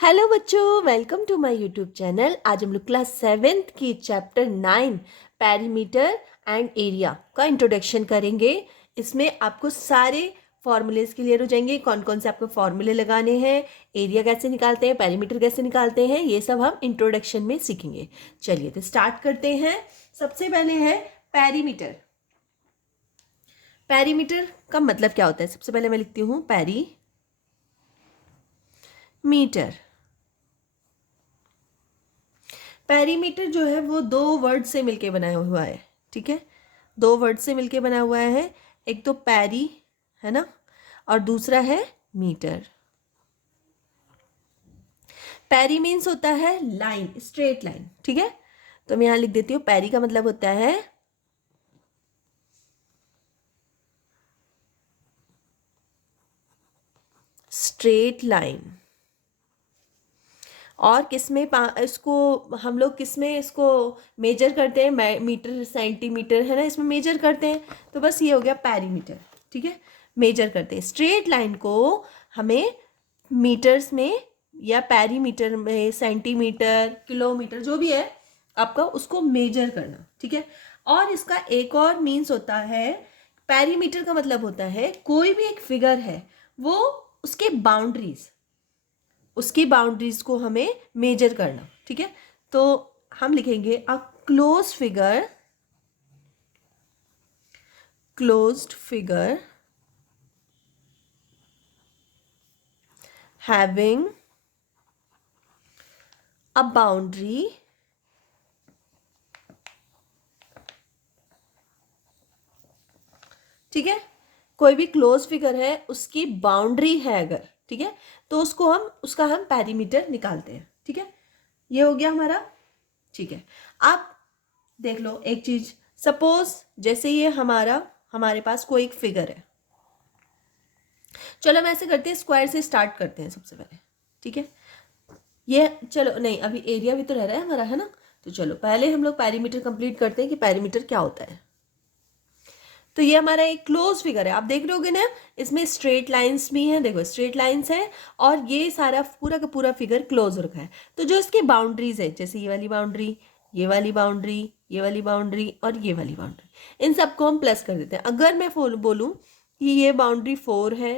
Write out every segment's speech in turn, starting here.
Hello बच्चों, welcome to my YouTube channel. आज हम लोग क्लास 7th की चैप्टर 9 पैरीमीटर एंड एरिया का इंट्रोडक्शन करेंगे। इसमें आपको सारे फॉर्मूलेज क्लियर हो जाएंगे, कौन कौन से आपको फॉर्मूले लगाने हैं, एरिया कैसे निकालते हैं, पैरीमीटर कैसे निकालते हैं, ये सब हम इंट्रोडक्शन में सीखेंगे। चलिए तो स्टार्ट करते हैं। सबसे पहले है पैरीमीटर। पैरीमीटर का मतलब क्या होता है? सबसे पहले मैं लिखती हूँ पैरीमीटर। पैरीमीटर जो है वो दो वर्ड से मिलके बनाया हुआ है, ठीक है। दो वर्ड से मिलके बना हुआ है। एक तो पैरी है ना, और दूसरा है मीटर। पैरी मीन्स होता है लाइन, स्ट्रेट लाइन, ठीक है। तो मैं यहां लिख देती हूँ, पैरी का मतलब होता है स्ट्रेट लाइन। और किसमें इसको हम लोग किसमें इसको मेजर करते हैं? मीटर सेंटीमीटर है ना, इसमें मेजर करते हैं। तो बस ये हो गया पैरीमीटर, ठीक है। मेजर करते हैं स्ट्रेट लाइन को, हमें मीटर्स में या पैरीमीटर में, सेंटीमीटर, किलोमीटर, जो भी है आपका, उसको मेजर करना, ठीक है। और इसका एक और मीन्स होता है, पैरीमीटर का मतलब होता है कोई भी एक फिगर है, वो उसकी बाउंड्रीज को हमें मेजर करना, ठीक है। तो हम लिखेंगे a closed figure having a boundary ठीक है। कोई भी क्लोज फिगर है, उसकी बाउंड्री है अगर, ठीक है, तो उसका हम पैरीमीटर निकालते हैं, ठीक है। ये हो गया हमारा, ठीक है। अब देख लो एक चीज, सपोज जैसे ये हमारे पास कोई एक फिगर है। चलो हम ऐसे करते हैं, स्क्वायर से स्टार्ट करते हैं सबसे पहले, ठीक है। ये चलो नहीं, अभी एरिया भी तो रह रहा है हमारा, है ना। तो चलो पहले हम लोग पैरीमीटर कंप्लीट करते हैं कि पैरीमीटर क्या होता है। तो ये हमारा एक क्लोज फिगर है, आप देख रहे होगे ना, इसमें स्ट्रेट लाइंस भी हैं, देखो स्ट्रेट लाइंस है, और ये सारा पूरा का पूरा फिगर क्लोज रखा है। तो जो इसकी बाउंड्रीज है, जैसे ये वाली बाउंड्री, ये वाली बाउंड्री, ये वाली बाउंड्री और ये वाली बाउंड्री, इन सबको हम प्लस कर देते हैं। अगर मैं बोलूँ कि ये बाउंड्री 4 है,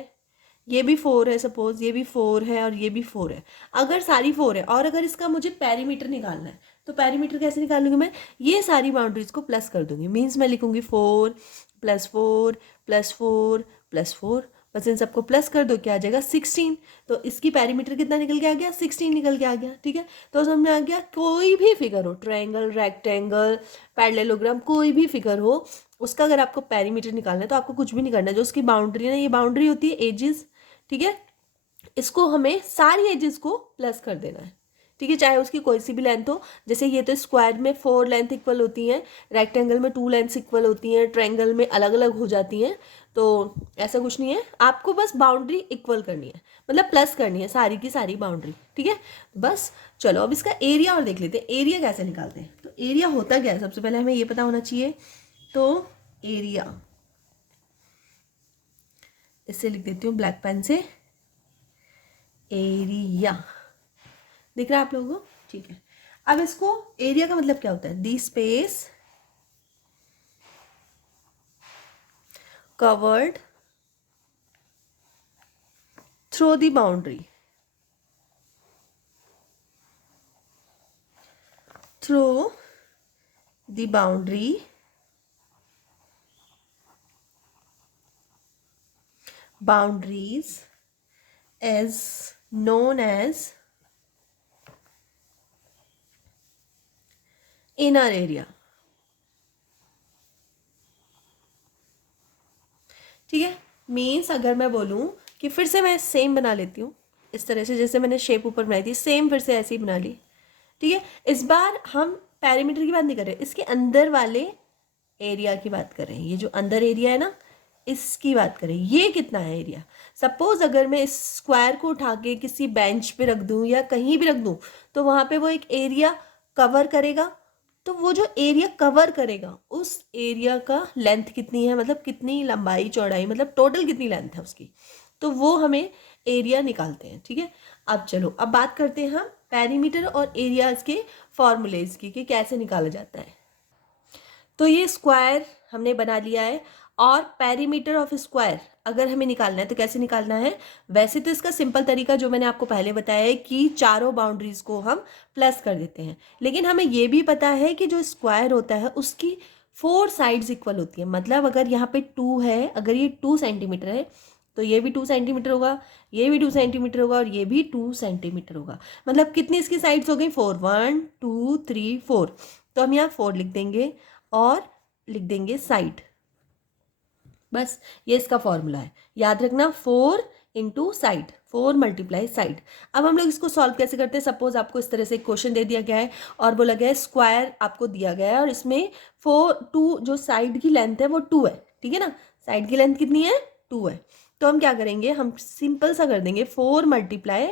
ये भी 4 है, सपोज ये भी 4 है और ये भी 4 है, अगर सारी 4 है, और अगर इसका मुझे पैरीमीटर निकालना है, तो पैरीमीटर कैसे निकालूंगी मैं? ये सारी बाउंड्रीज को प्लस कर दूंगी। मीन्स मैं लिखूंगी 4 +4 +4 +4, बस इन सबको प्लस कर दो, क्या आ जाएगा? 16। तो इसकी पैरीमीटर कितना निकल के आ गया? 16 निकल के आ गया, ठीक है। तो समझ में आ गया, कोई भी फिगर हो, ट्रायंगल, रेक्टेंगल, पैरेललोग्राम, कोई भी फिगर हो, उसका अगर आपको पैरीमीटर निकालना है तो आपको कुछ भी नहीं करना है। जो उसकी बाउंड्री है ना, ये बाउंड्री होती है एजेस, ठीक है। इसको हमें सारी एजेस को प्लस कर देना है, ठीक है, चाहे उसकी कोई सी भी लेंथ हो। जैसे ये तो स्क्वायर में 4 लेंथ इक्वल होती हैं, रेक्टेंगल में 2 लेंथ इक्वल होती हैं, ट्रायंगल में अलग अलग हो जाती हैं। तो ऐसा कुछ नहीं है, आपको बस बाउंड्री इक्वल करनी है, मतलब प्लस करनी है सारी की सारी बाउंड्री, ठीक है। बस चलो अब इसका एरिया और देख लेते हैं, एरिया कैसे निकालते हैं। तो एरिया होता क्या है, सबसे पहले हमें ये पता होना चाहिए। तो एरिया, इससे लिख देती हूँ ब्लैक पेन से, एरिया, दिख रहा है आप लोगों को? ठीक है। अब इसको, एरिया का मतलब क्या होता है? The space covered through the boundary, through the boundary boundaries is known as inner area, ठीक है। मीन्स अगर मैं बोलूं कि, फिर से मैं सेम बना लेती हूँ इस तरह से, जैसे मैंने शेप ऊपर बनाई थी, सेम फिर से ऐसे ही बना ली, ठीक है। इस बार हम पैरीमीटर की बात नहीं कर रहे, इसके अंदर वाले एरिया की बात कर रहे हैं। ये जो अंदर एरिया है ना, इसकी बात करें, ये कितना है एरिया। सपोज अगर मैं इस स्क्वायर को उठा के किसी बेंच पे रख दूं या कहीं भी रख दूं, तो वहां पे वो एक एरिया कवर करेगा। तो वो जो एरिया कवर करेगा, उस एरिया का लेंथ कितनी है, मतलब कितनी लंबाई चौड़ाई, मतलब टोटल कितनी लेंथ है उसकी, तो वो हमें एरिया निकालते हैं, ठीक है। अब चलो, अब बात करते हैं हम पेरीमीटर और एरियाज के फॉर्मूलेज की कि कैसे निकाला जाता है। तो ये स्क्वायर हमने बना लिया है, और पेरीमीटर ऑफ स्क्वायर अगर हमें निकालना है तो कैसे निकालना है। वैसे तो इसका सिंपल तरीका जो मैंने आपको पहले बताया है कि चारों बाउंड्रीज को हम प्लस कर देते हैं, लेकिन हमें ये भी पता है कि जो स्क्वायर होता है उसकी 4 साइड्स इक्वल होती है। मतलब अगर यहाँ पे 2 है, अगर ये 2 सेंटीमीटर है तो ये भी 2 सेंटीमीटर होगा, ये भी 2 सेंटीमीटर होगा, और ये भी 2 सेंटीमीटर होगा। मतलब कितनी इसकी साइड्स हो गई, 4, 1 2 3 4। तो हम यहाँ 4 लिख देंगे और लिख देंगे साइड। बस ये इसका फॉर्मूला है, याद रखना, 4 इंटू साइड, 4 मल्टीप्लाई साइड। अब हम लोग इसको सॉल्व कैसे करते हैं। सपोज आपको इस तरह से एक क्वेश्चन दे दिया गया है और बोला गया है स्क्वायर आपको दिया गया है, और इसमें 2 जो साइड की लेंथ है वो 2 है, ठीक है ना। साइड की लेंथ कितनी है, 2 है। तो हम क्या करेंगे, हम सिंपल सा कर देंगे 4 मल्टीप्लाई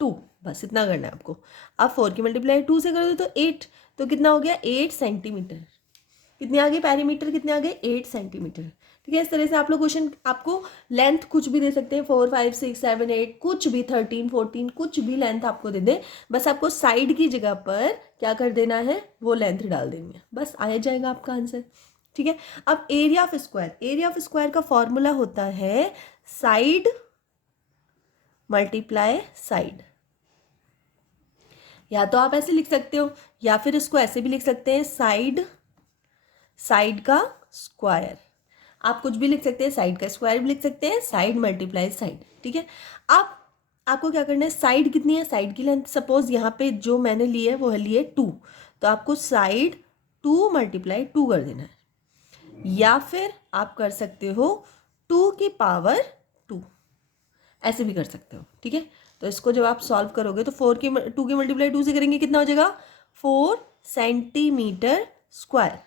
2, बस इतना करना है आपको। अब 4 की मल्टीप्लाई 2 से कर दो तो 8, तो कितना हो गया, 8 सेंटीमीटर। कितने आ गए पेरीमीटर, कितने आ गए, 8 सेंटीमीटर। ठीक है, इस तरह से आप लोग क्वेश्चन, आपको लेंथ कुछ भी दे सकते हैं, 4 5 6 7 8 कुछ भी, 13 14 कुछ भी लेंथ आपको दे दे, बस आपको साइड की जगह पर क्या कर देना है, वो लेंथ डाल देनी है, बस आ जाएगा आपका आंसर। ठीक है, अब area of square, area of square का फॉर्मूला होता है साइड मल्टीप्लाई साइड। या तो आप ऐसे लिख सकते हो, या फिर इसको ऐसे भी लिख सकते हैं, साइड का स्क्वायर। आप कुछ भी लिख सकते हैं, साइड का स्क्वायर भी लिख सकते हैं, साइड मल्टीप्लाई साइड। ठीक है, अब आपको क्या करना है, साइड कितनी है, साइड की लेंथ सपोज यहाँ पे जो मैंने ली है वो है ली है 2, तो आपको साइड 2 मल्टीप्लाई 2 कर देना है, या फिर आप कर सकते हो 2 की पावर 2, ऐसे भी कर सकते हो। ठीक है, तो इसको जब आप सॉल्व करोगे तो 2 की मल्टीप्लाई 2 से करेंगे, कितना हो जाएगा, 4 सेंटीमीटर स्क्वायर,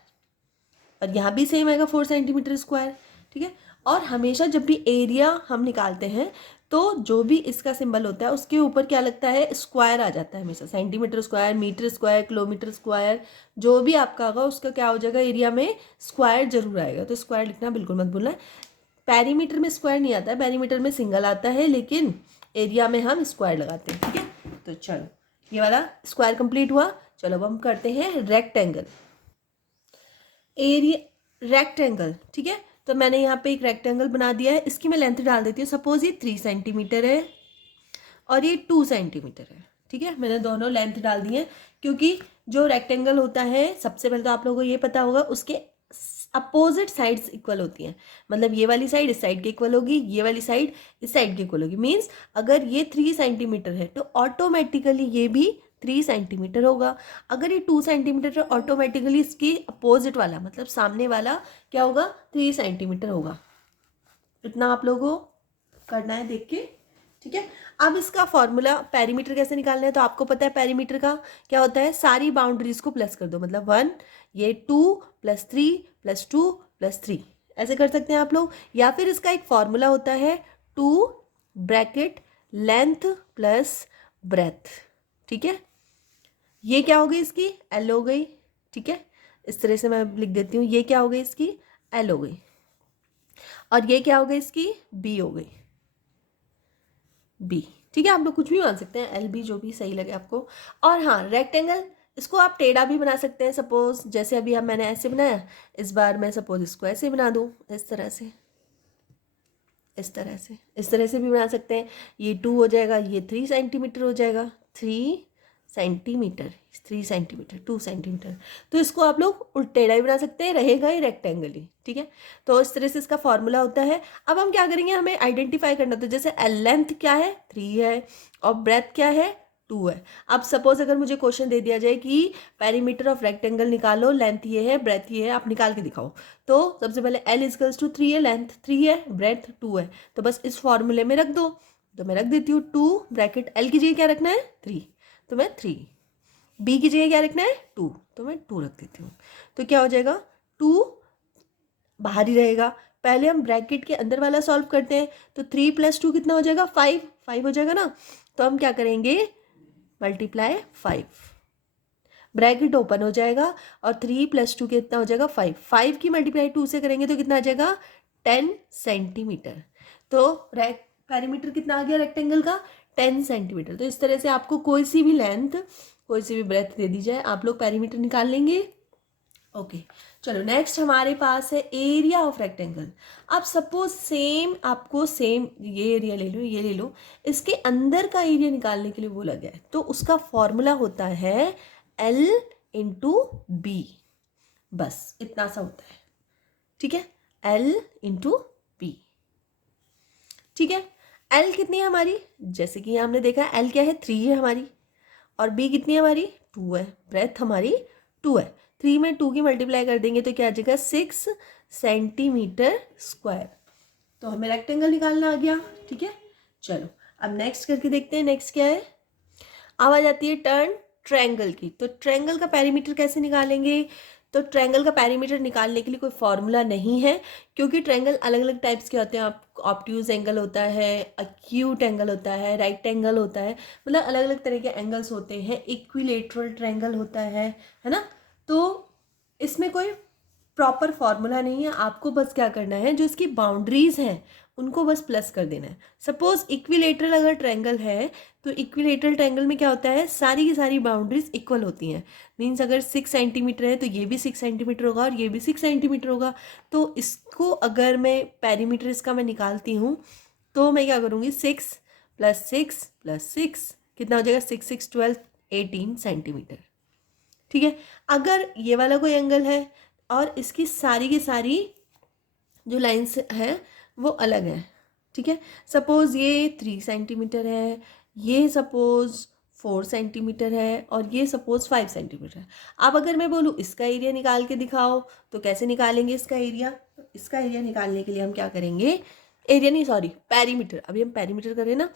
और यहाँ भी सेम आएगा 4 सेंटीमीटर स्क्वायर। ठीक है, और हमेशा जब भी एरिया हम निकालते हैं तो जो भी इसका सिंबल होता है उसके ऊपर क्या लगता है, स्क्वायर आ जाता है हमेशा, centimetre square, metre square, kilometre square, जो भी आपका होगा उसका क्या हो जाएगा, एरिया में स्क्वायर जरूर आएगा। तो स्क्वायर लिखना बिल्कुल मत भूलना। पेरीमीटर में स्क्वायर नहीं आता है, पेरीमीटर में सिंगल आता है, लेकिन एरिया में हम स्क्वायर लगाते हैं। ठीक है, तो चलो ये वाला स्क्वायर कंप्लीट हुआ। चलो अब हम करते हैं रेक्टेंगल। एरिया रेक्टेंगल, ठीक है, तो मैंने यहाँ पे एक रेक्टेंगल बना दिया है, इसकी मैं लेंथ डाल देती हूँ। सपोज ये 3 सेंटीमीटर है और ये 2 सेंटीमीटर है। ठीक है, मैंने दोनों लेंथ डाल दी है, क्योंकि जो रेक्टेंगल होता है, सबसे पहले तो आप लोगों को ये पता होगा, उसके अपोजिट साइड्स इक्वल होती हैं। मतलब ये वाली साइड इस साइड के इक्वल होगी, ये वाली साइड इस साइड के इक्वल होगी। मीन्स अगर ये 3 सेंटीमीटर है तो ऑटोमेटिकली ये भी 3 सेंटीमीटर होगा। अगर ये 2 सेंटीमीटर है, ऑटोमेटिकली इसकी अपोजिट वाला, मतलब सामने वाला क्या होगा, 3 सेंटीमीटर होगा। इतना आप लोगों को करना है देख के। ठीक है, अब इसका फॉर्मूला पेरीमीटर कैसे निकालना है, तो आपको पता है पेरीमीटर का क्या होता है, सारी बाउंड्रीज को प्लस कर दो। मतलब 1, ये 2 + 3 + 2 + 3, ऐसे कर सकते हैं आप लोग। या फिर इसका एक फॉर्मूला होता है 2 ब्रैकेट लेंथ प्लस ब्रेथ। ठीक है, ये क्या हो गई, इसकी एल हो गई। ठीक है, इस तरह से मैं लिख देती हूँ, ये क्या हो गई, इसकी एल हो गई, और ये क्या हो गई, इसकी बी हो गई, बी। ठीक है, आप लोग कुछ भी मान सकते हैं, एल बी, जो भी सही लगे आपको। और हाँ, रेक्टेंगल इसको आप टेढ़ा भी बना सकते हैं। सपोज जैसे अभी मैंने ऐसे बनाया, इस बार मैं सपोज इसको ऐसे बना दूँ, इस तरह से, इस तरह से भी बना सकते हैं। ये 2 हो जाएगा, ये 3 सेंटीमीटर हो जाएगा, 3 सेंटीमीटर, 3 सेंटीमीटर, 2 सेंटीमीटर। तो इसको आप लोग टेढ़ा ही बना सकते हैं, रहेगा ही रेक्टेंगल ही। ठीक है, तो इस तरह से इसका फॉर्मूला होता है। अब हम क्या करेंगे, हमें आइडेंटिफाई करना होता है। जैसे लेंथ क्या है, 3 है, और ब्रेथ क्या है, 2 है। अब सपोज अगर मुझे क्वेश्चन दे दिया जाए कि पेरीमीटर ऑफ रेक्टेंगल निकालो, लेंथ ये है, ब्रेथ ये है, आप निकाल के दिखाओ, तो सबसे पहले L = 3 है, लेंथ 3 है, ब्रेथ 2 है, तो बस इस फॉर्मूले में रख दो। तो मैं रख देती हूँ 2 ब्रैकेट, L की जगह क्या रखना है, 3, तो मैं 3, B की जगह क्या रखना है, 2, तो मैं 2 रख देती हूँ। तो क्या हो जाएगा, 2 बाहर ही रहेगा। पहले हम ब्रैकेट के अंदर वाला सॉल्व करते हैं, तो 3 + 2 कितना हो जाएगा, 5 हो जाएगा ना। तो हम क्या करेंगे, मल्टीप्लाई 5, ब्रैकेट ओपन हो जाएगा, और 3 + 2 कितना हो जाएगा, 5 की मल्टीप्लाई 2 से करेंगे तो कितना आ जाएगा, 10 सेंटीमीटर। तो पेरीमीटर कितना आ गया रेक्टेंगल का, 10 सेंटीमीटर। तो इस तरह से आपको कोई सी भी लेंथ, कोई सी भी ब्रेथ दे दी जाए, आप लोग पेरीमीटर निकाल लेंगे। ओके चलो नेक्स्ट हमारे पास है एरिया ऑफ रेक्टेंगल। अब सपोज सेम आपको सेम ये एरिया ले लो, ये ले लो, इसके अंदर का एरिया निकालने के लिए बोला गया है, तो उसका फॉर्मूला होता है L इंटू बी। बस इतना सा होता है, ठीक है, L इंटू बी। ठीक है, L कितनी है हमारी, जैसे कि हमने देखा L क्या है 3 है हमारी, और B कितनी है हमारी 2 है, ब्रेथ हमारी 2 है। 3 में 2 की मल्टीप्लाई कर देंगे तो क्या आ जाएगा 6 सेंटीमीटर स्क्वायर। तो हमें रेक्टेंगल निकालना आ गया। ठीक है, चलो अब नेक्स्ट करके देखते हैं। नेक्स्ट क्या है, अब आ जाती है टर्न ट्रायंगल की। तो ट्रायंगल का पेरीमीटर कैसे निकालेंगे, तो ट्रायंगल का पेरीमीटर निकालने के लिए कोई फॉर्मूला नहीं है, क्योंकि ट्रायंगल अलग अलग टाइप्स के होते हैं। ऑब्ट्यूज एंगल होता है, एक्यूट एंगल होता है, राइट एंगल होता है, मतलब अलग अलग तरह के एंगल्स होते हैं। इक्विलेटरल ट्रायंगल होता है ना। तो इसमें कोई प्रॉपर फॉर्मूला नहीं है, आपको बस क्या करना है, जो इसकी बाउंड्रीज हैं उनको बस प्लस कर देना है। सपोज इक्विलेटरल अगर ट्रायंगल है, तो इक्विलेटरल ट्रायंगल में क्या होता है, सारी की सारी बाउंड्रीज इक्वल होती हैं। मीन्स अगर 6 सेंटीमीटर है तो ये भी 6 सेंटीमीटर होगा और ये भी 6 सेंटीमीटर होगा। तो इसको अगर मैं पेरीमीटर इसका मैं निकालती हूँ, तो मैं क्या करूँगी, 6 + 6 + 6 कितना हो जाएगा, 6 6 12 18 सेंटीमीटर। ठीक है, अगर ये वाला कोई एंगल है और इसकी सारी की सारी जो लाइन्स हैं वो अलग है, ठीक है, सपोज़ ये 3 सेंटीमीटर है, ये सपोज़ 4 सेंटीमीटर है, और ये सपोज़ 5 सेंटीमीटर है। अब अगर मैं बोलूँ इसका एरिया निकाल के दिखाओ, तो कैसे निकालेंगे इसका एरिया, तो इसका एरिया निकालने के लिए हम क्या करेंगे, एरिया नहीं सॉरी पेरीमीटर, अभी हम पेरीमीटर कर रहे हैं ना,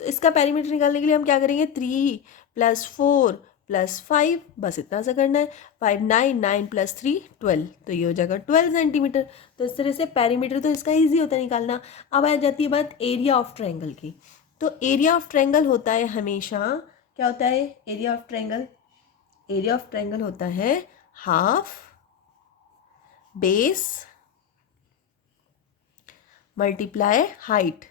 तो इसका पेरीमीटर निकालने के लिए हम क्या करेंगे, 3 + 4 + 5, बस इतना सा करना है। 5 9 9 + 3 12, तो ये हो जाएगा 12 सेंटीमीटर। तो इस तरह से पेरीमीटर तो इसका ईजी होता है निकालना। अब आ जाती है बात एरिया ऑफ ट्रायंगल की। तो एरिया ऑफ ट्रायंगल होता है हमेशा, क्या होता है area of triangle, area of triangle होता है हाफ बेस मल्टीप्लाई हाइट।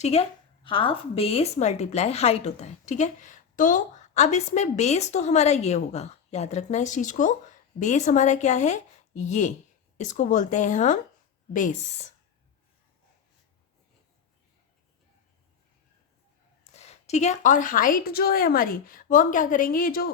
ठीक है, हाफ बेस मल्टीप्लाई हाइट होता है। ठीक है, तो अब इसमें बेस तो हमारा ये होगा, याद रखना इस चीज को, बेस हमारा क्या है, ये, इसको बोलते हैं हम बेस। ठीक है, और हाइट जो है हमारी, वो हम क्या करेंगे, ये जो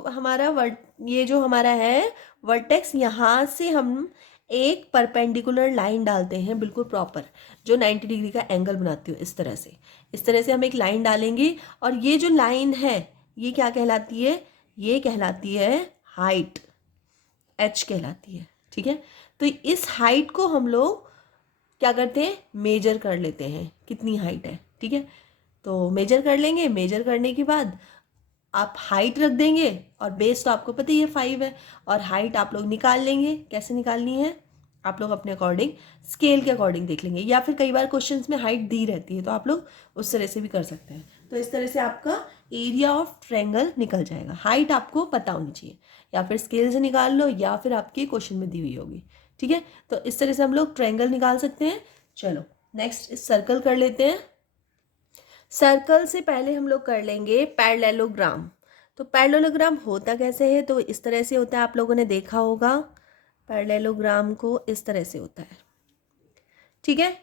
हमारा है वर्टेक्स, यहाँ से हम एक परपेंडिकुलर लाइन डालते हैं बिल्कुल प्रॉपर, जो 90 डिग्री का एंगल बनाती हो। इस तरह से हम एक लाइन डालेंगे, और ये जो लाइन है ये क्या कहलाती है, ये कहलाती है हाइट, H कहलाती है। ठीक है, तो इस हाइट को हम लोग क्या करते हैं, मेजर कर लेते हैं कितनी हाइट है। ठीक है, तो मेजर कर लेंगे, मेजर करने के बाद आप हाइट रख देंगे, और बेस तो आपको पता ही है 5 है, और हाइट आप लोग निकाल लेंगे। कैसे निकालनी है, आप लोग अपने अकॉर्डिंग स्केल के अकॉर्डिंग देख लेंगे, या फिर कई बार क्वेश्चंस में हाइट दी रहती है तो आप लोग उस तरह से भी कर सकते हैं। तो इस तरह से आपका एरिया ऑफ ट्रायंगल निकल जाएगा। हाइट आपको पता होनी चाहिए, या फिर स्केल से निकाल लो, या फिर आपके क्वेश्चन में दी हुई होगी। ठीक है, तो इस तरह से हम लोग ट्रायंगल निकाल सकते हैं। चलो नेक्स्ट सर्कल कर लेते हैं। सर्कल से पहले हम लोग कर लेंगे पैरेललोग्राम। तो पैरेललोग्राम होता कैसे है, तो इस तरह से होता है, आप लोगों ने देखा होगा पैरेललोग्राम को, इस तरह से होता है। ठीक है,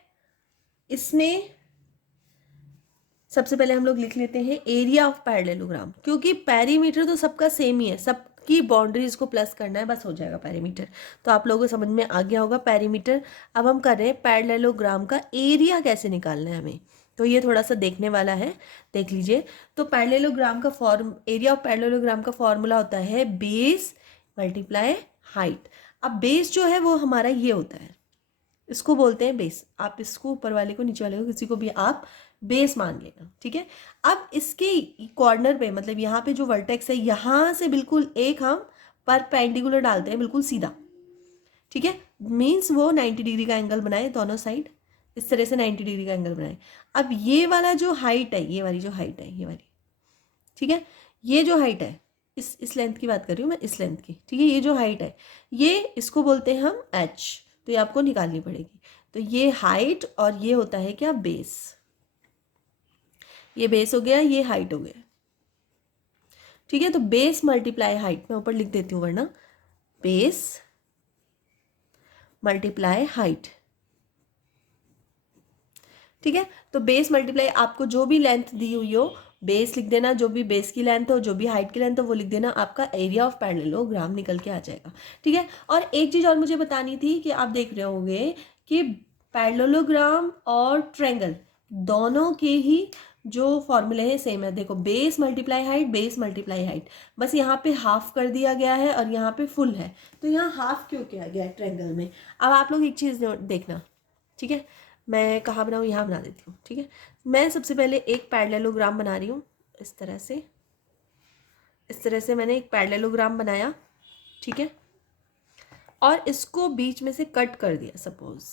इसमें सबसे पहले हम लोग लिख लेते हैं एरिया ऑफ पैरेललोग्राम, क्योंकि पेरीमीटर तो सबका सेम ही है, सबकी बाउंड्रीज को प्लस करना है, बस हो जाएगा पेरीमीटर। तो आप लोगों को समझ में आ गया होगा पेरीमीटर। अब हम कर रहे हैं पैरेललोग्राम का एरिया कैसे निकालना है हमें, तो ये थोड़ा सा देखने वाला है, देख लीजिए। तो पैरेललोग्राम का एरिया ऑफ पैरेललोग्राम का फॉर्मूला होता है बेस मल्टीप्लाई हाइट। अब बेस जो है वो हमारा ये होता है, इसको बोलते हैं बेस। आप इसको ऊपर वाले को नीचे वाले को किसी को भी आप बेस मान लेना। ठीक है, अब इसके कॉर्नर पे, मतलब यहाँ पे जो वर्टेक्स है, यहाँ से बिल्कुल एक हम परपेंडिकुलर डालते हैं, बिल्कुल सीधा। ठीक है, मीन्स वो 90 डिग्री का एंगल बनाए दोनों साइड, इस तरह से 90 डिग्री का एंगल बनाए। अब ये वाला जो हाइट है, ये वाली जो हाइट है, ये वाली, ठीक है, ये जो हाइट है, इस लेंथ की बात कर रही हूँ मैं, इस लेंथ की। ठीक है, ये जो हाइट है, ये इसको बोलते हैं हम H, तो ये आपको निकालनी पड़ेगी। तो ये हाइट और ये होता है क्या, बेस। ये बेस हो गया, ये हाइट हो गया, ठीक है। तो बेस मल्टीप्लाई हाइट, मैं ऊपर लिख देती हूँ वरना, बेस मल्टीप्लाई हाइट, ठीक है। तो बेस मल्टीप्लाई, आपको जो भी लेंथ दी हुई हो बेस लिख देना, जो भी बेस की लेंथ हो, जो भी हाइट की लेंथ हो वो लिख देना, आपका एरिया ऑफ पैरेललोग्राम निकल के आ जाएगा, ठीक है। और एक चीज़ और मुझे बतानी थी कि आप देख रहे होंगे कि पैरेललोग्राम और ट्रायंगल दोनों के ही जो फॉर्मूले हैं सेम है। देखो, base multiply height, base multiply height, बस यहाँ पे हाफ कर दिया गया है और यहाँ पे फुल है, तो यहाँ हाफ क्यों किया गया है ट्रायंगल में। अब आप लोग एक चीज़ देखना, ठीक है। मैं कहाँ बनाऊँ, यहाँ बना देती हूँ, ठीक है। मैं सबसे पहले एक पैरेललोग्राम बना रही हूँ, इस तरह से मैंने एक पैरेललोग्राम बनाया, ठीक है। और इसको बीच में से कट कर दिया, सपोज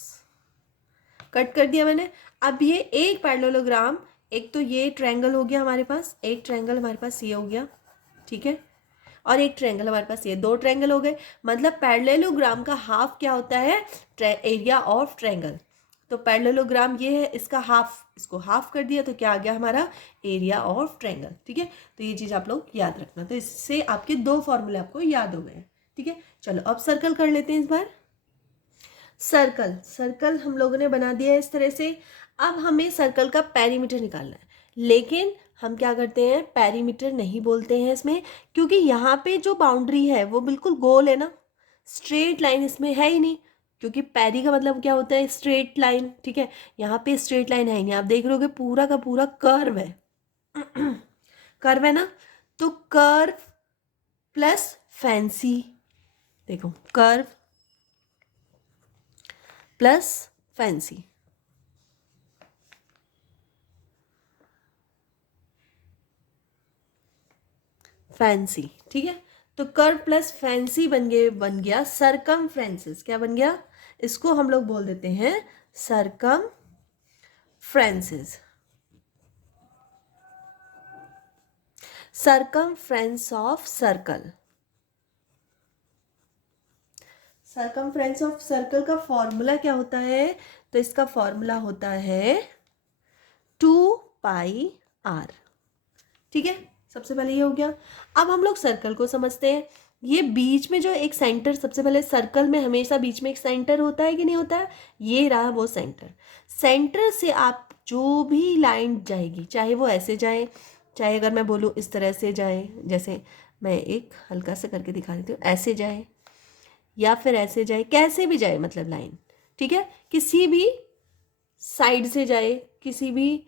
कट कर दिया मैंने। अब ये एक पैरेललोग्राम, एक तो ये ट्रायंगल हो गया हमारे पास, एक ट्रायंगल हमारे पास ये हो गया, ठीक है, और एक ट्रायंगल हमारे पास ये, दो ट्रायंगल हो गए। मतलब पैरेललोग्राम का हाफ क्या होता है, एरिया ऑफ ट्रायंगल। तो पैरेललोग्राम ये है, इसका हाफ, इसको हाफ कर दिया तो क्या आ गया हमारा, एरिया ऑफ ट्रायंगल, ठीक है। तो ये चीज़ आप लोग याद रखना। तो इससे आपके दो फॉर्मूले आपको याद हो गए, ठीक है। चलो अब सर्कल कर लेते हैं इस बार। सर्कल हम लोगों ने बना दिया है इस तरह से। अब हमें सर्कल का पेरीमीटर निकालना है, लेकिन हम क्या करते हैं, पेरीमीटर नहीं बोलते हैं इसमें, क्योंकि यहाँ पे जो बाउंड्री है वो बिल्कुल गोल है ना, स्ट्रेट लाइन इसमें है ही नहीं, क्योंकि पैरी का मतलब क्या होता है, स्ट्रेट लाइन, ठीक है। यहाँ पे स्ट्रेट लाइन है ही नहीं, आप देख रहे हो पूरा का पूरा कर्व है कर्व है ना, तो कर्व प्लस फैंसी, देखो कर्व प्लस फैंसी, फैंसी, ठीक है। तो कर्व प्लस फैंसी बन गया सरकमफ्रेंसेस। क्या बन गया, इसको हम लोग बोल देते हैं circumferences, circumference of circle. Circumference of circle का फॉर्मूला क्या होता है, तो इसका फॉर्मूला होता है 2πr, ठीक है। सबसे पहले ये हो गया। अब हम लोग सर्कल को समझते हैं। ये बीच में जो एक सेंटर, सबसे पहले सर्कल में हमेशा बीच में एक सेंटर होता है कि नहीं होता है, ये रहा वो सेंटर। सेंटर से आप जो भी लाइन जाएगी, चाहे वो ऐसे जाए, चाहे अगर मैं बोलूँ इस तरह से जाए, जैसे मैं एक हल्का सा करके दिखा देती हूँ, ऐसे जाए या फिर ऐसे जाए, कैसे भी जाए मतलब लाइन, ठीक है, किसी भी साइड से जाए, किसी भी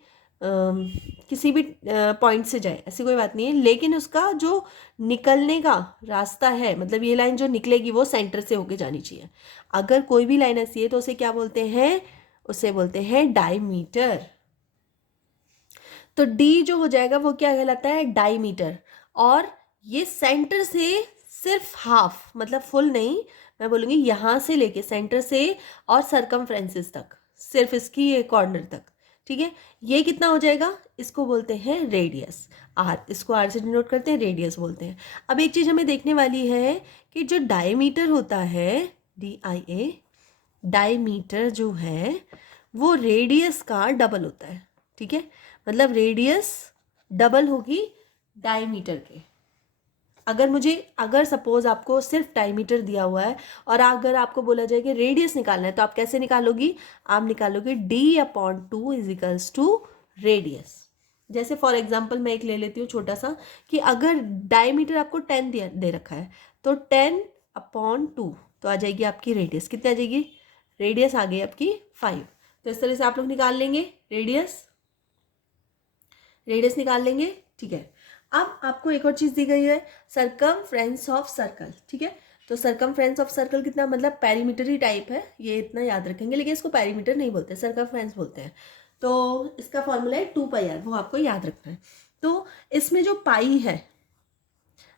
पॉइंट से जाए, ऐसी कोई बात नहीं है, लेकिन उसका जो निकलने का रास्ता है, मतलब ये लाइन जो निकलेगी वो सेंटर से होके जानी चाहिए। अगर कोई भी लाइन ऐसी है तो उसे क्या बोलते हैं, उसे बोलते हैं डायमीटर। तो डी जो हो जाएगा वो क्या कहलाता है, डायमीटर। और ये सेंटर से सिर्फ हाफ, मतलब फुल नहीं, मैं बोलूँगी यहाँ से लेके सेंटर से और सरकमफ्रेंसेस तक, सिर्फ इसकी ये कॉर्नर तक, ठीक है। ये कितना हो जाएगा, इसको बोलते हैं रेडियस, आर, इसको आर से डिनोट करते हैं, रेडियस बोलते हैं। अब एक चीज़ हमें देखने वाली है कि जो डायमीटर होता है, DIA, डायमीटर जो है वो रेडियस का डबल होता है, ठीक है। मतलब रेडियस डबल होगी डायमीटर के। अगर सपोज आपको सिर्फ डायमीटर दिया हुआ है और अगर आपको बोला जाए कि रेडियस निकालना है, तो आप कैसे निकालोगी, आप निकालोगे D/2 = रेडियस। जैसे फॉर एग्जांपल मैं एक ले लेती हूँ छोटा सा, कि अगर डायमीटर आपको 10 दे रखा है, तो 10/2 तो आ जाएगी आपकी रेडियस, कितनी आ जाएगी, रेडियस आ गई आपकी 5। तो इस तरह से आप लोग निकाल लेंगे रेडियस निकाल लेंगे, ठीक है। अब आपको एक और चीज़ दी गई है, सरकमफ्रेंस ऑफ सर्कल, ठीक है। तो सरकमफ्रेंस ऑफ सर्कल कितना, मतलब पेरीमीटर ही टाइप है, ये इतना याद रखेंगे, लेकिन इसको पेरीमीटर नहीं बोलते, सरकमफ्रेंस बोलते हैं। तो इसका फॉर्मूला है 2πr, वो आपको याद रखना है। तो इसमें जो पाई है,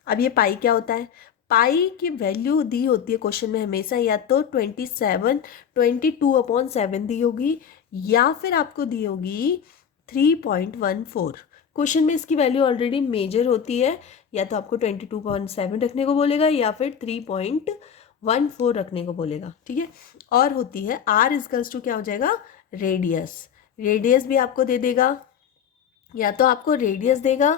अब ये पाई क्या होता है, पाई की वैल्यू दी होती है क्वेश्चन में हमेशा, या तो 22/7 दी होगी, या फिर आपको दी होगी 3.14। क्वेश्चन में इसकी वैल्यू ऑलरेडी मेजर होती है, या तो आपको 22.7 रखने को बोलेगा या फिर 3.14 1/4 रखने को बोलेगा, ठीक है। और होती है r इजकल्स टू क्या हो जाएगा, रेडियस। रेडियस भी आपको दे देगा, या तो आपको रेडियस देगा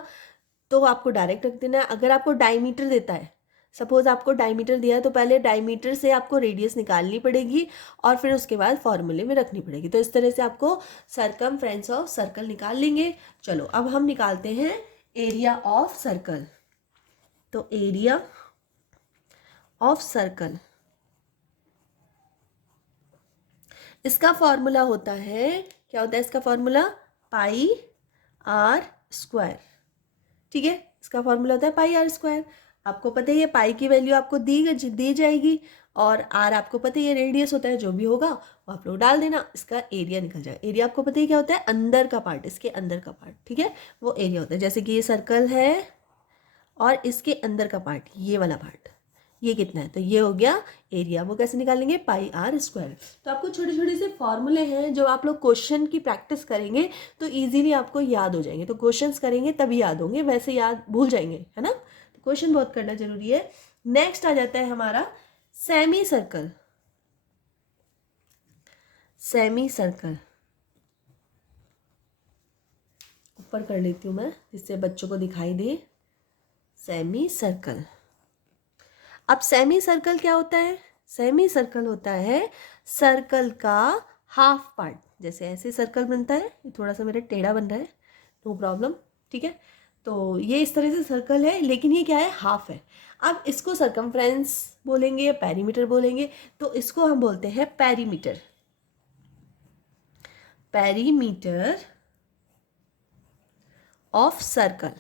तो आपको डायरेक्ट रख देना है। अगर आपको डायमीटर देता है, सपोज आपको डायमीटर दिया है, तो पहले डायमीटर से आपको रेडियस निकालनी पड़ेगी और फिर उसके बाद फॉर्मूले में रखनी पड़ेगी। तो इस तरह से आपको सरकमफ्रेंस ऑफ सर्कल निकाल लेंगे। चलो अब हम निकालते हैं एरिया ऑफ सर्कल। तो एरिया ऑफ सर्कल, इसका फॉर्मूला होता है, क्या होता है इसका फॉर्मूला, पाई r स्क्वायर, ठीक है। इसका फॉर्मूला होता है पाई r स्क्वायर। आपको पता है ये पाई की वैल्यू आपको दी जाएगी, और r आपको पता है ये रेडियस होता है, जो भी होगा वो आप लोग डाल देना, इसका एरिया निकल जाएगा। एरिया आपको पता है क्या होता है, अंदर का पार्ट, इसके अंदर का पार्ट, ठीक है, वो एरिया होता है। जैसे कि ये सर्कल है और इसके अंदर का पार्ट, ये वाला पार्ट, ये कितना है, तो ये हो गया एरिया। वो कैसे निकालेंगे, पाई r स्क्वायर। तो आपको छोटे छोटे से फॉर्मूले हैं जो आप लोग क्वेश्चन की प्रैक्टिस करेंगे तो इजीली आपको याद हो जाएंगे। तो क्वेश्चंस करेंगे तभी याद होंगे, वैसे याद भूल जाएंगे, है ना। तो क्वेश्चन बहुत करना जरूरी है। नेक्स्ट आ जाता है हमारा सेमी सर्कल। सेमी सर्कल ऊपर कर लेती हूँ मैं, जिससे बच्चों को दिखाई दे। सेमी सर्कल, अब सेमी सर्कल क्या होता है, सेमी सर्कल होता है सर्कल का हाफ पार्ट। जैसे ऐसे सर्कल बनता है, ये थोड़ा सा मेरा टेढ़ा बन रहा है, नो प्रॉब्लम, ठीक है। तो ये इस तरह से सर्कल है, लेकिन ये क्या है, हाफ है। अब इसको सरकमफ्रेंस बोलेंगे या पेरीमीटर बोलेंगे, तो इसको हम बोलते हैं पेरीमीटर। Perimeter of circle.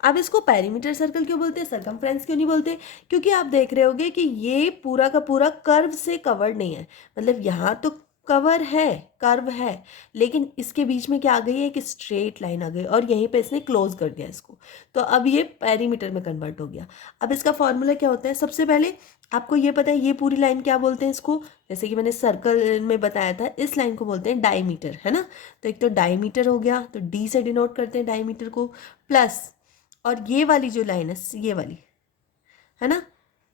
अब इसको पेरीमीटर सर्कल क्यों बोलते हैं, सरकमफ्रेंस क्यों नहीं बोलते, क्योंकि आप देख रहे होगे कि ये पूरा का पूरा कर्व से कवर्ड नहीं है। मतलब यहाँ तो कवर है, कर्व है, लेकिन इसके बीच में क्या आ गई है, एक स्ट्रेट लाइन आ गई, और यहीं पे इसने क्लोज कर दिया इसको। तो अब ये पेरीमीटर में कन्वर्ट हो गया। अब इसका फॉर्मूला क्या होता है, सबसे पहले आपको ये पता है ये पूरी लाइन क्या बोलते हैं इसको, जैसे कि मैंने सर्कल में बताया था, इस लाइन को बोलते हैं डायमीटर, है ना। तो एक तो डायमीटर हो गया, तो डी से डिनोट करते हैं डायमीटर को, प्लस और ये वाली जो लाइन है, ये वाली, है ना,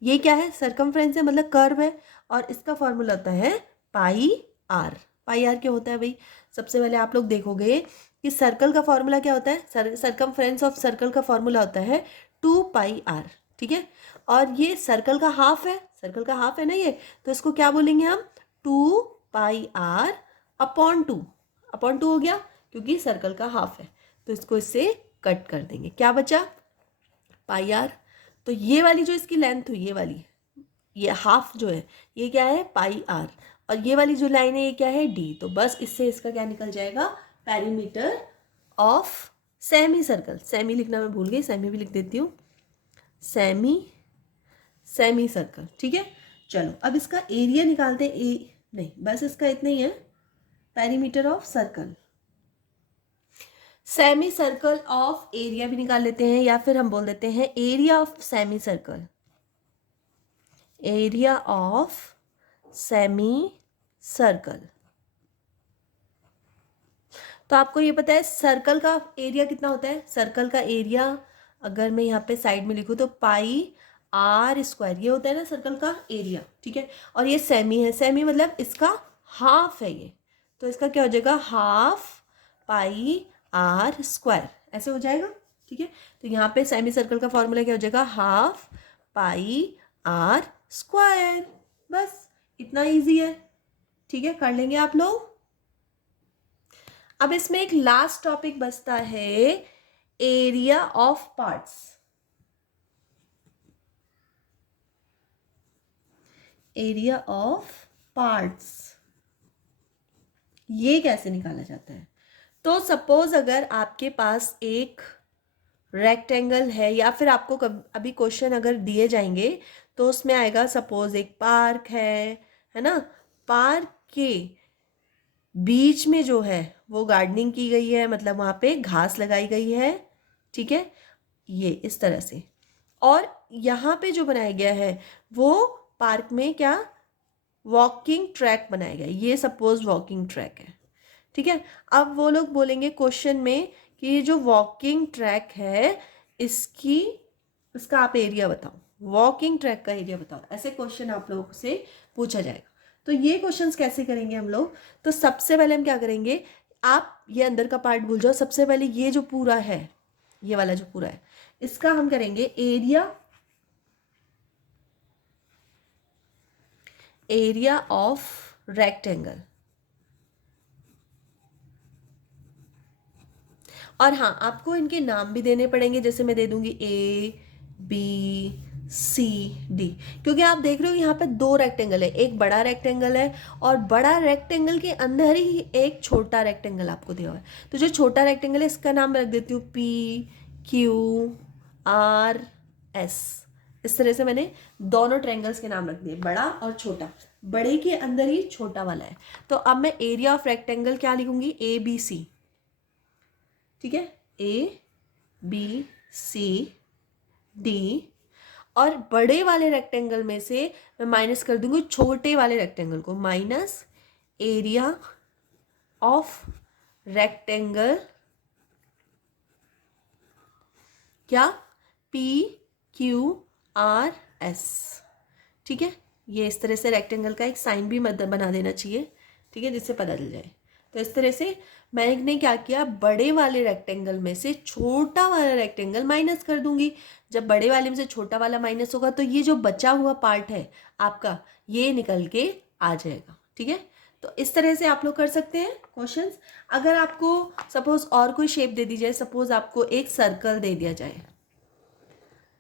ये क्या है, सरकमफ्रेंस है, मतलब कर्व है, और इसका फॉर्मूला होता है पाई आर। पाई आर क्या होता है भाई, सबसे पहले आप लोग देखोगे कि सर्कल का फॉर्मूला क्या होता है, सरकमफ्रेंस ऑफ सर्कल का फॉर्मूला होता है 2πr, ठीक है। और ये सर्कल का हाफ है, सर्कल का हाफ है ना ये, तो इसको क्या बोलेंगे हम, 2πr अपॉन 2, अपॉन 2 हो गया, क्योंकि सर्कल का हाफ है, तो इसको इससे कट कर देंगे, क्या बचा, पाई आर। तो ये वाली जो इसकी लेंथ हुई, ये वाली, ये हाफ जो है, ये क्या है, पाई आर, और ये वाली जो लाइन है ये क्या है, डी। तो बस इससे इसका क्या निकल जाएगा, perimeter of semi circle. Semi लिखना मैं भूल गई, सेमी भी लिख देती हूँ, सेमी, सेमी सर्कल, ठीक है। चलो अब इसका एरिया निकालते हैं, नहीं बस इसका इतना ही है, perimeter of circle. Semi circle of area भी निकाल लेते हैं, या फिर हम बोल देते हैं area of semi circle. Area of semi circle, तो आपको ये पता है सर्कल का एरिया कितना होता है, सर्कल का एरिया अगर मैं यहाँ पे साइड में लिखूँ तो पाई आर स्क्वायर, ये होता है ना सर्कल का एरिया, ठीक है। और ये सेमी है, सेमी मतलब इसका हाफ है ये, तो इसका क्या हो जाएगा, हाफ पाई आर स्क्वायर, ऐसे हो जाएगा, ठीक है। तो यहाँ पे सेमी सर्कल का फॉर्मूला क्या हो जाएगा, हाफ पाई आर स्क्वायर, बस इतना इजी है, ठीक है, कर लेंगे आप लोग। अब इसमें एक लास्ट टॉपिक बचता है, area of parts. Area of parts, ये कैसे निकाला जाता है, तो सपोज अगर आपके पास एक रेक्टेंगल है, या फिर आपको अभी क्वेश्चन अगर दिए जाएंगे तो उसमें आएगा, सपोज एक पार्क है ना, पार्क के बीच में जो है वो गार्डनिंग की गई है, मतलब वहाँ पे घास लगाई गई है, ठीक है, ये इस तरह से। और यहाँ पे जो बनाया गया है वो पार्क में क्या, वॉकिंग ट्रैक बनाया गया है, ये सपोज वॉकिंग ट्रैक है, ठीक है। अब वो लोग बोलेंगे क्वेश्चन में कि ये जो वॉकिंग ट्रैक है इसका आप एरिया बताओ, वॉकिंग ट्रैक का एरिया बताओ, ऐसे क्वेश्चन आप लोगों से पूछा जाएगा। तो ये क्वेश्चंस कैसे करेंगे हम लोग, तो सबसे पहले हम क्या करेंगे, आप ये अंदर का पार्ट भूल जाओ, सबसे पहले ये जो पूरा है, ये वाला जो पूरा है, इसका हम करेंगे एरिया ऑफ रेक्टेंगल। और हाँ, आपको इनके नाम भी देने पड़ेंगे, जैसे मैं दे दूंगी ABCD, क्योंकि आप देख रहे हो यहाँ पे 2 रेक्टेंगल है, एक बड़ा रेक्टेंगल है और बड़ा रेक्टेंगल के अंदर ही एक छोटा रेक्टेंगल आपको दिया हुआ है। तो जो छोटा रेक्टेंगल है इसका नाम रख देती हूँ PQRS। इस तरह से मैंने दोनों ट्रायंगल्स के नाम रख दिए, बड़ा और छोटा, बड़े के अंदर ही छोटा वाला है। तो अब मैं एरिया ऑफ रेक्टेंगल क्या लिखूंगी, ABC, ठीक है, ABCD, और बड़े वाले रेक्टेंगल में से मैं माइनस कर दूंगी छोटे वाले रेक्टेंगल को, माइनस एरिया ऑफ रेक्टेंगल क्या, PQRS, ठीक है। ये इस तरह से रेक्टेंगल का एक साइन भी बना देना चाहिए, ठीक है, जिससे पता चल जाए। तो इस तरह से मैंने क्या किया, बड़े वाले रेक्टेंगल में से छोटा वाला रेक्टेंगल माइनस कर दूंगी। जब बड़े वाले में से छोटा वाला माइनस होगा तो ये जो बचा हुआ पार्ट है आपका, ये निकल के आ जाएगा, ठीक है। तो इस तरह से आप लोग कर सकते हैं क्वेश्चंस। अगर आपको सपोज और कोई शेप दे दी जाए, सपोज आपको एक सर्कल दे दिया जाए,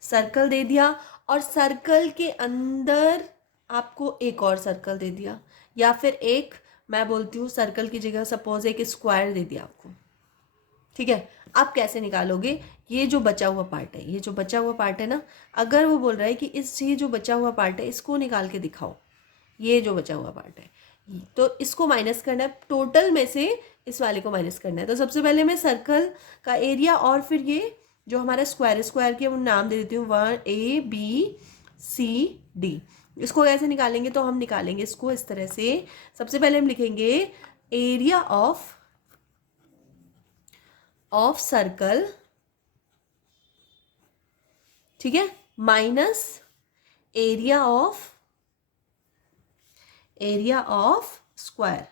सर्कल दे दिया और सर्कल के अंदर आपको एक और सर्कल दे दिया, या फिर एक, मैं बोलती हूँ सर्कल की जगह सपोज एक स्क्वायर दे दिया आपको, ठीक है। आप कैसे निकालोगे, ये जो बचा हुआ पार्ट है, ये जो बचा हुआ पार्ट है ना, अगर वो बोल रहा है कि ये जो बचा हुआ पार्ट है इसको निकाल के दिखाओ, ये जो बचा हुआ पार्ट है, तो इसको माइनस करना है, टोटल में से इस वाले को माइनस करना है। तो सबसे पहले मैं सर्कल का एरिया और फिर ये जो हमारा स्क्वायर के नाम दे देती हूँ 1ABCD। इसको कैसे निकालेंगे, तो हम निकालेंगे इसको इस तरह से, सबसे पहले हम लिखेंगे एरिया ऑफ सर्कल, ठीक है, माइनस एरिया ऑफ स्क्वायर।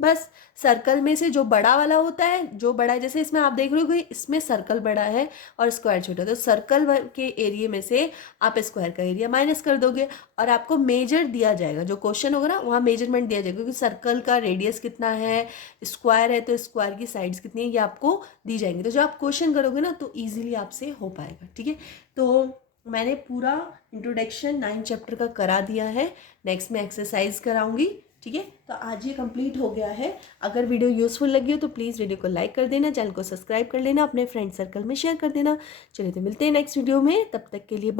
बस सर्कल में से जो बड़ा वाला होता है, जो बड़ा है, जैसे इसमें आप देख रहे हो कि इसमें सर्कल बड़ा है और स्क्वायर छोटा, तो सर्कल के एरिया में से आप स्क्वायर का एरिया माइनस कर दोगे और आपको मेजर दिया जाएगा, जो क्वेश्चन होगा ना वहाँ मेजरमेंट दिया जाएगा, क्योंकि सर्कल का रेडियस कितना है, स्क्वायर है तो स्क्वायर की साइड्स कितनी है, ये आपको दी जाएंगी। तो जब आप क्वेश्चन करोगे ना तो ईजिली आपसे हो पाएगा, ठीक है। तो मैंने पूरा इंट्रोडक्शन 9 चैप्टर का करा दिया है, नेक्स्ट में एक्सरसाइज कराऊंगी, ठीक है। तो आज ये कंप्लीट हो गया है। अगर वीडियो यूजफुल लगी हो तो प्लीज़ वीडियो को लाइक कर देना, चैनल को सब्सक्राइब कर लेना, अपने फ्रेंड सर्कल में शेयर कर देना। चलिए तो मिलते हैं नेक्स्ट वीडियो में, तब तक के लिए